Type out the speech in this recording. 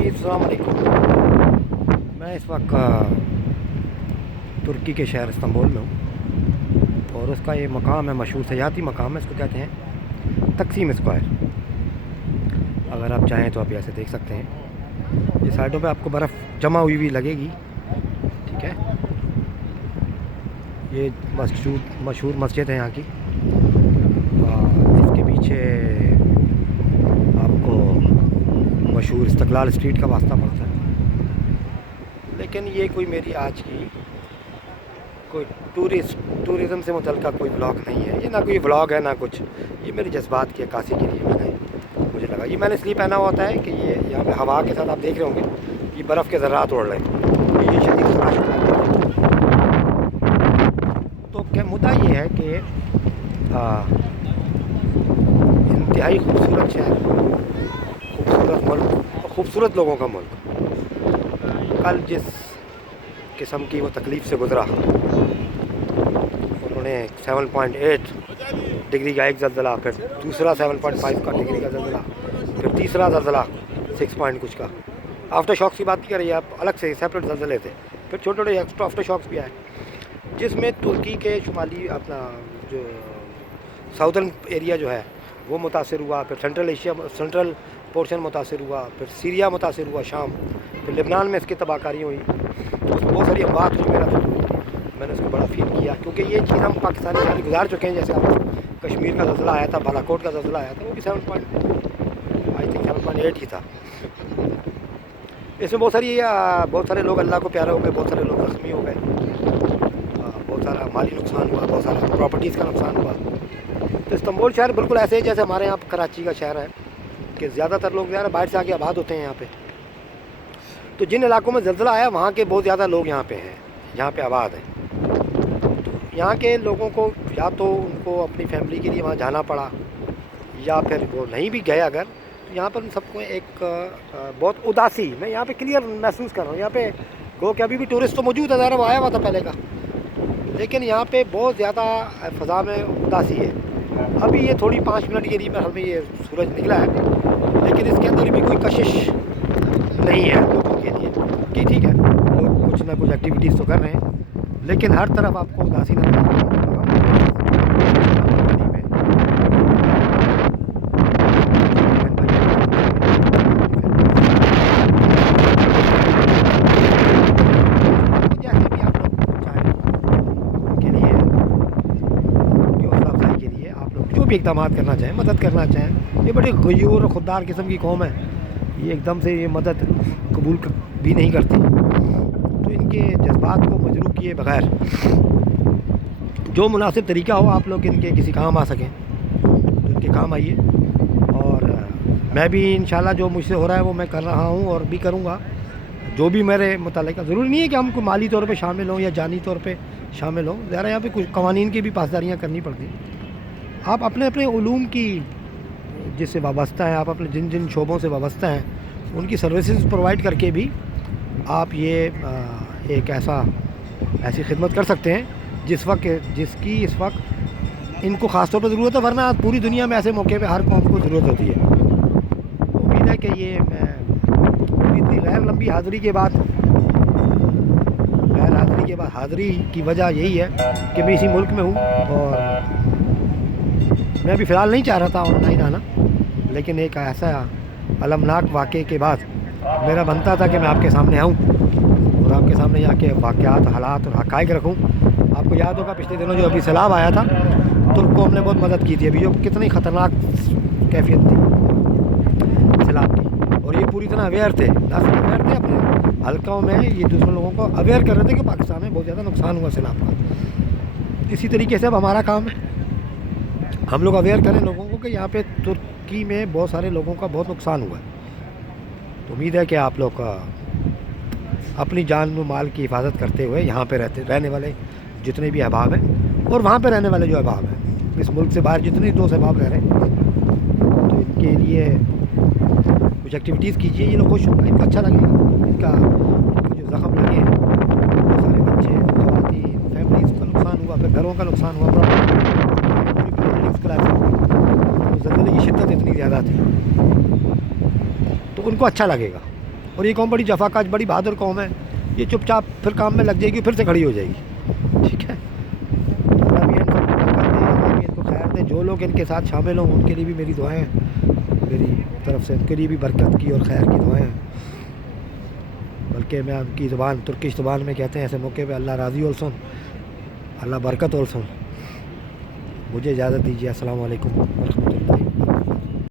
अस्सलाम वालेकुम। मैं इस वक्त तुर्की के शहर इस्तांबुल में हूँ और उसका ये मकाम है, मशहूर सयाहती मकाम है, इसको कहते हैं तकसीम स्क्वायर। अगर आप चाहें तो आप ऐसे देख सकते हैं, ये साइडों पे आपको बर्फ़ जमा हुई भी लगेगी। ठीक है, ये मशहूर मस्जिद है यहाँ की। इसके पीछे आपको मशहूर इस्तक़लाल स्ट्रीट का वास्ता पड़ता है। लेकिन ये कोई मेरी आज की कोई टूरिज़म से मुतल्लिक़ कोई व्लॉग नहीं है, ये ना कोई व्लॉग है ना कुछ। ये मेरे जज्बात की अक्कासी के लिए मुझे लगा, ये मैंने इसलिए पहना होता है कि ये यहाँ पे हवा के साथ आप देख रहे होंगे ये बर्फ़ के ज़र्रात उड़ रहे हैं, ये शदीद ख़राश। तो क्या मुद्दा ये है कि इंतहाई खूबसूरत शहर, खूबसूरत मुल्क और ख़ूबसूरत लोगों का मुल्क। कल जिस किस्म की वो तकलीफ़ से गुज़रा, उन्होंने 7.8 डिग्री का एक ज़लज़ला, फिर दूसरा 7.5 का डिग्री का ज़लज़ला, फिर तीसरा ज़लज़ला 6 पॉइंट कुछ का। आफ्टर शॉक्स की बात नहीं कर रही है आप, अलग से सेपरेट ज़लज़ले थे, फिर छोटे छोटे आफ्टर शॉक्स भी आए, जिसमें तुर्की के शुमाली अपना जो साउदर्न एरिया जो है वो मुतासिर हुआ, फिर सेंट्रल पोर्शन मुतासिर हुआ, फिर सीरिया मुतासिर हुआ, शाम, फिर लेबनान में इसकी तबाहकारी हुई। तो बहुत सारी बात हुई, मैंने उसको बड़ा फील किया, क्योंकि ये चीज़ हम पाकिस्तानी सारी गुजार चुके हैं। जैसे आप कश्मीर का ज़लज़ला आया था, बालाकोट का ज़लज़ला आया था, वो भी 7.8 ही था। इसमें बहुत सारे लोग अल्लाह को प्यारे हो गए, बहुत सारे लोग ज़ख्मी हो गए, बहुत सारा माली नुकसान हुआ, बहुत सारा प्रॉपर्टीज़ का नुकसान हुआ। तो इस्तांबुल शहर बिल्कुल ऐसे है जैसे हमारे यहाँ कराची का शहर है कि ज़्यादातर लोग बाहर से आके आबाद होते हैं यहाँ पे। तो जिन इलाकों में ज़लज़ला आया वहाँ के बहुत ज़्यादा लोग यहाँ पे हैं, यहाँ पे आबाद हैं। तो यहाँ के लोगों को या तो उनको अपनी फैमिली के लिए वहाँ जाना पड़ा, या फिर वो नहीं भी गए अगर, तो यहाँ पर उन सबको एक बहुत उदासी मैं यहाँ पे क्लियर महसूस कर रहा हूँ। यहाँ पे गो कि अभी भी टूरिस्ट तो मौजूद है, ज़रा वो आया हुआ था पहले का, लेकिन यहाँ पे बहुत ज़्यादा फ़ज़ा में उदासी है। अभी ये थोड़ी 5 मिनट के लिए हमें ये सूरज निकला है, लेकिन इसके अंदर भी कोई कशिश नहीं है लोगों के लिए कि ठीक है, लोग कुछ ना कुछ एक्टिविटीज़ तो कर रहे हैं, लेकिन हर तरफ आपको उदासी नजर आ रही है। भी इकदाम करना चाहें, मदद करना चाहें, ये बड़ी गयूर और खुददार किस्म की कौम है, ये एकदम से ये मदद कबूल भी नहीं करती। तो इनके जज्बात को मजरूह किए बगैर जो मुनासिब तरीका हो आप लोग इनके किसी काम आ सकें तो इनके काम आइए। और मैं भी इंशाल्लाह जो मुझसे हो रहा है वो मैं कर रहा हूँ और भी करूँगा, जो भी मेरे मुतालिक। ज़रूरी नहीं है कि हमको माली तौर पर शामिल हों या जानी तौर पर शामिल हों, ज़रा यहाँ पर कुछ कवानीन की भी पासदारियाँ करनी पड़ती हैं। आप अपने अपने उलूम की जिससे वाबस्ता है, आप अपने जिन जिन शोबों से वाबस्ता हैं उनकी सर्विसेज प्रोवाइड करके भी आप ये एक ऐसी खिदमत कर सकते हैं जिसकी इस वक्त इनको ख़ास तौर पर ज़रूरत है, वरना पूरी दुनिया में ऐसे मौके पे हर कौम को ज़रूरत होती है। उम्मीद है कि ये इतनी गैर लंबी हाज़िरी के बाद हाज़िरी की वजह यही है कि मैं इसी मुल्क में हूँ और मैं भी फ़िलहाल नहीं चाह रहा था ऑनलाइन आना, लेकिन एक ऐसा अलमनाक वाक़े के बाद मेरा बनता था कि मैं आपके सामने आऊँ और आपके सामने आके वाक़यात, हालात और हक़ाइक़ रखूँ। आपको याद होगा पिछले दिनों जो अभी सैलाब आया था, तुर्क को हमने बहुत मदद की थी। अभी जो कितनी ख़तरनाक कैफियत थी सैलाब की, और ये पूरी तरह अवेयर थे, ना सिर्फ अवेयर थे, अपने हल्कों में ये दूसरे लोगों को अवेयर कर रहे थे कि पाकिस्तान में बहुत ज़्यादा नुकसान हुआ सैलाब का। इसी तरीके से अब हमारा काम है, हम लोग अवेयर करें लोगों को कि यहाँ पे तुर्की में बहुत सारे लोगों का बहुत नुकसान हुआ है। तो उम्मीद है कि आप लोग अपनी जान व माल की हिफाजत करते हुए यहाँ पे रहने वाले जितने भी अहबाब हैं और वहाँ पे रहने वाले जो अहबाब हैं, इस मुल्क से बाहर जितने दोस्त अहबाब रह रहे हैं, तो इनके लिए कुछ एक्टिविटीज़ कीजिए। ये लोग खुश होंगे, इनको अच्छा लगेगा। इनको जो ज़ख्म लगे हैं, बहुत सारे बच्चे, ख़वातीन, फैमिलीज़ का नुकसान हुआ, फिर घरों का नुकसान हुआ, ज़लज़ले की शिद्दत इतनी ज़्यादा थी, तो उनको अच्छा लगेगा। اور یہ قوم بڑی جفاکاش بڑی بہادر قوم ہے. یہ چپ چاپ پھر کام میں لگ جائے گی, پھر سے کھڑی ہو جائے گی. ٹھیک ہے, اللہ بھی ان سب کو برکت دے, اللہ بھی ان کو خیر دے. جو لوگ ان کے ساتھ شامل ہوں ان کے لیے بھی میری دعائیں ہیں, میری طرف سے ان کے لیے بھی برکت کی اور خیر کی دعائیں ہیں. بلکہ میں ان کی زبان ترکش زبان میں کہتے ہیں ایسے موقع پہ اللہ راضی اولسن, اللہ برکت اولسن. مجھے اجازت دیجیے. السلام علیکم ورحمۃ اللہ.